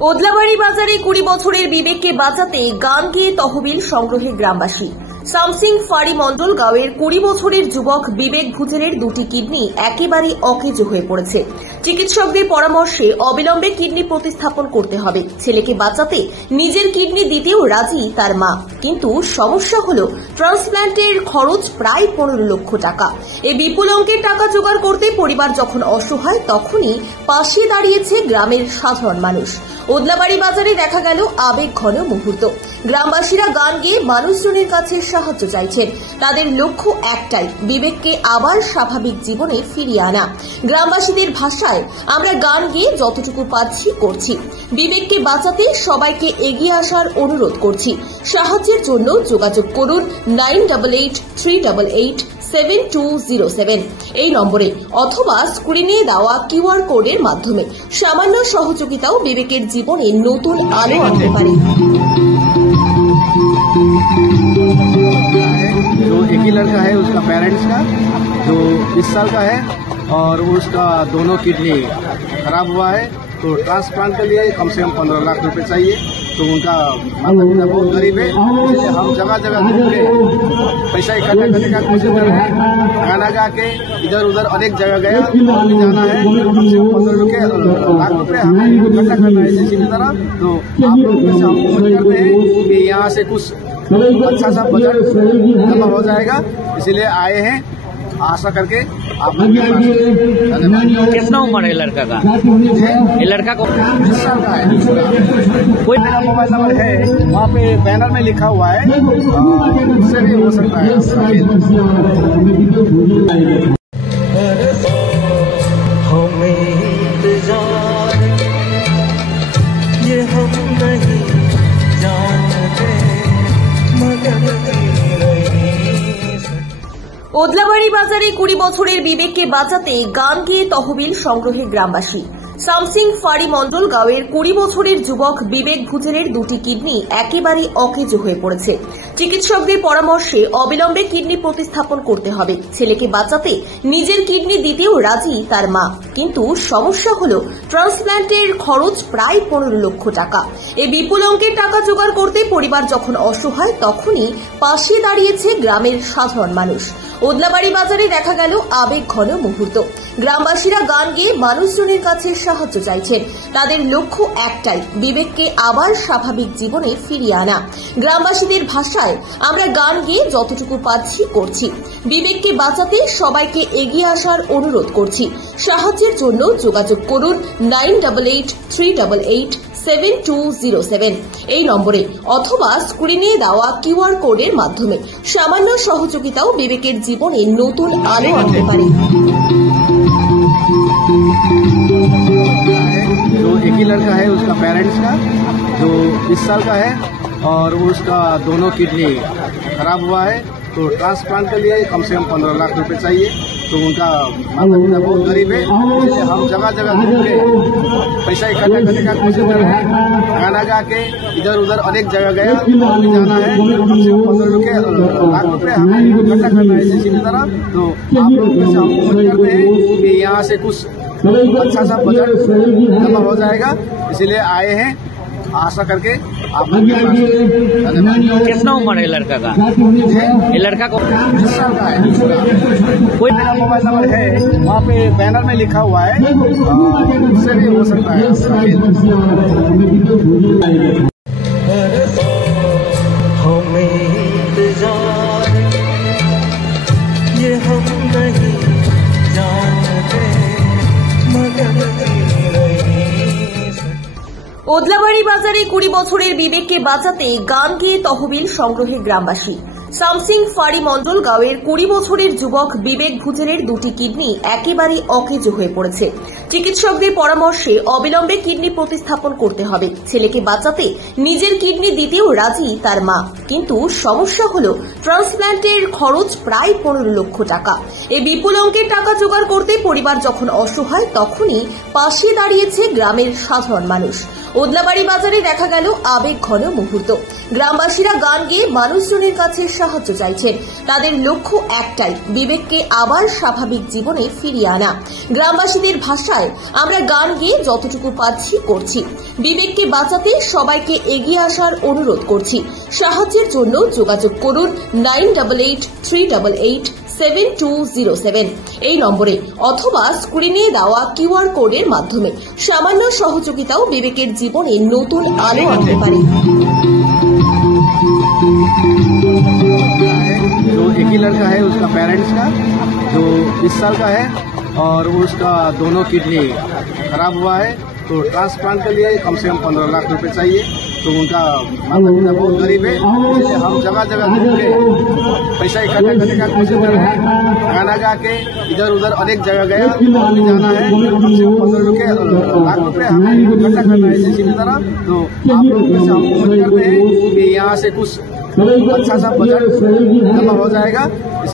ওদলাবাড়ি বাজারে 20 বছরের বিবেককে বাঁচাতে গান গেয়ে তহবিল সংগ্রহে গ্রামবাসী। সামসিং ফাড়ি মন্ডল গাঁওয়ের 20 বছরের যুবক বিবেক ভুজেলের দুটি কিডনি একেবারে অকেজো হয়ে পড়েছে। চিকিৎসকদের পরামর্শে অবিলম্বে কিডনি প্রতিস্থাপন করতে হবে। ছেলেকে বাঁচাতে নিজের কিডনি দিতেও রাজি তার মা, কিন্তু সমস্যা হলো ট্রান্সপ্ল্যান্টের খরচ প্রায় 15 লক্ষ টাকা। এই বিপুল অঙ্কের টাকা জোগাড় করতে পরিবার যখন অসহায়, তখনই পাশে দাঁড়িয়েছে গ্রামের সাধারণ মানুষ। ওদলাবাড়ি বাজারে দেখা গেল আবেগ ঘন মুহূর্ত। গ্রামবাসীরা গান গেয়ে মানুষজনের কাছে সাহায্য চাইছেন। তাদের লক্ষ্য একটাই, বিবেককে আবার স্বাভাবিক জীবনে ফিরিয়ে আনা। গ্রামবাসীদের ভাষায়, আমরা গান গেয়ে যতটুকু পাচ্ছি করছি। বিবেককে বাঁচাতে সবাইকে এগিয়ে আসার অনুরোধ করছি। সাহায্যের জন্য যোগাযোগ করুন 98887207 এই নম্বরে, অথবা স্ক্রিনে দেওয়া কিউআর কোডের মাধ্যমে। সামান্য সহযোগিতাও বিবেকের জীবনে নতুন আলো আনতে পারে। जो एक ही लड़का है उसका पेरेंट्स का, जो 20 साल का है और उसका दोनों किडनी खराब हुआ है, तो ट्रांसप्लांट के लिए कम से कम 15 लाख रुपए चाहिए। तो उनका माता पिता बहुत गरीब है, इसलिए हम जगह जगह घूम के पैसा इकट्ठा करने का कोशिश कर रहे हैं। गाना गा के इधर उधर अनेक जगह गया, अभी जाना है, कम से कम 15 लाख रुपए हमें इकट्ठा करना है किसी तरह। तो आप लोगों से हम उम्मीद करते हैं कि यहाँ से कुछ अच्छा सा बजट जमा हो जाएगा, इसीलिए आए हैं आशा करके आप लोग के पास। कितना उम्र है लड़का का? ये लड़का को 20 साल का है। कोई मेरा मोबाइल नंबर है, वहाँ पे बैनर में लिखा हुआ है, उससे भी हो सकता है। ওদলাবাড়ি বাজারে 20 বছরের বিবেককে বাঁচাতে গান গেয়ে তহবিল সংগ্রহে গ্রামবাসী। সামসিং ফাড়ি মন্ডল গাঁওয়ের 20 বছরের যুবক বিবেক ভুজেলের দুটি কিডনি একেবারে অকেজো হয়ে পড়েছে। চিকিৎসকদের পরামর্শে অবিলম্বে কিডনি প্রতিস্থাপন করতে হবে। ছেলেকে বাঁচাতে নিজের কিডনি দিতেও রাজি তার মা, কিন্তু সমস্যা হলো ট্রান্সপ্ল্যান্টের খরচ প্রায় 15 লক্ষ টাকা। এই বিপুল অঙ্কের টাকা জোগাড় করতে পরিবার যখন অসহায়, তখনই পাশে দাঁড়িয়েছে গ্রামের সাধারণ মানুষ। ওদলাবাড়ি বাজারে দেখা গেল আবেগ ঘন মুহূর্ত। গ্রামবাসীরা গান গেয়ে মানুষজনের কাছে সাহায্য চাইছেন। তাদের লক্ষ্য একটাই, বিবেককে আবার স্বাভাবিক জীবনে ফিরিয়ে আনা। গ্রামবাসীদের ভাষায়, আমরা গান গেয়ে যতটুকু পাচ্ছি করছি। বিবেককে বাঁচাতে সবাইকে এগিয়ে আসার অনুরোধ করছি। সাহায্যের জন্য যোগাযোগ করুন 98887207 এই নম্বরে, অথবা স্ক্রিনে দেওয়া কিউআর কোডের মাধ্যমে। সামান্য সহযোগিতাও বিবেকের জীবনে নতুন আলো আনতে পারে। जो एक ही लड़का है उसका पेरेंट्स का, जो 20 साल का है और उसका दोनों किडनी खराब हुआ है, तो ट्रांसप्लांट के लिए कम से कम 15 लाख रुपए चाहिए। तो उनका माता पिता बहुत गरीब है, इसलिए हम जगह जगह घूम के पैसा इकट्ठा करने का कोशिश कर रहे हैं। गाना गा के इधर उधर अनेक जगह गया, अभी जाना है, कम से कम 15 लाख रुपए हमें इकट्ठा करना है किसी तरह। तो आप लोगों से हम उम्मीद करते हैं कि यहाँ से कुछ अच्छा सा बजट जमा हो जाएगा, इसीलिए आए हैं आशा करके आप लोग के पास। कितना उम्र है लड़का का? ये लड़का को 20 साल का है। कोई मेरा मोबाइल नंबर है, वहाँ पे बैनर में लिखा हुआ है, उससे भी हो सकता है। ওদলাবাড়ি বাজারে 20 বছরের বিবেককে বাঁচাতে গান গেয়ে তহবিল সংগ্রহে গ্রামবাসী। সামসিং ফাড়ি মন্ডল গাঁওয়ের 20 বছরের যুবক বিবেক ভুজেলের দুটি কিডনি একেবারে অকেজো হয়ে পড়েছে। চিকিৎসকদের পরামর্শে অবিলম্বে কিডনি প্রতিস্থাপন করতে হবে। ছেলেকে বাঁচাতে নিজের কিডনি দিতেও রাজি তার মা, কিন্তু সমস্যা হলো ট্রান্সপ্ল্যান্টের খরচ প্রায় 15 লক্ষ টাকা। এই বিপুল অঙ্কের টাকা জোগাড় করতে পরিবার যখন অসহায়, তখনই পাশে দাঁড়িয়েছে গ্রামের সাধারণ মানুষ। ওদলাবাড়ি বাজারে দেখা গেল আবেগ ঘন মুহূর্ত। গ্রামবাসীরা গান গেয়ে মানুষজনের কাছে সাহায্য চাইছেন। তাদের লক্ষ্য একটাই, বিবেককে আবার স্বাভাবিক জীবনে ফিরিয়ে আনা। গ্রামবাসীদের ভাষায়, আমরা গান গেয়ে যতটুকু পাচ্ছি করছি। বিবেককে বাঁচাতে সবাইকে এগিয়ে আসার অনুরোধ করছি। সাহায্যের জন্য যোগাযোগ করুন 9883887207 এই নম্বরে, অথবা স্ক্রিনে দেওয়া কিউআর কোডের মাধ্যমে। সামান্য সহযোগিতাও বিবেকের জীবনে নতুন আলো আনতে পারে। जो एक ही लड़का है उसका पेरेंट्स का, जो 20 साल का है और उसका दोनों किडनी खराब हुआ है, तो ट्रांसप्लांट के लिए कम से कम 15 लाख रुपए चाहिए। तो उनका माता पिता बहुत गरीब है, इसलिए हम जगह जगह घूम के पैसा इकट्ठा करने का कोशिश कर रहे हैं। गाना गा के इधर उधर अनेक जगह गया, और भी जाना है। कम से कम 15 लाख रुपए हमें इकट्ठा करना है इसी तरह। तो आप लोगों से हम उम्मीद करते हैं कि यहाँ से कुछ अच्छा सा बजट जमा हो जाएगा।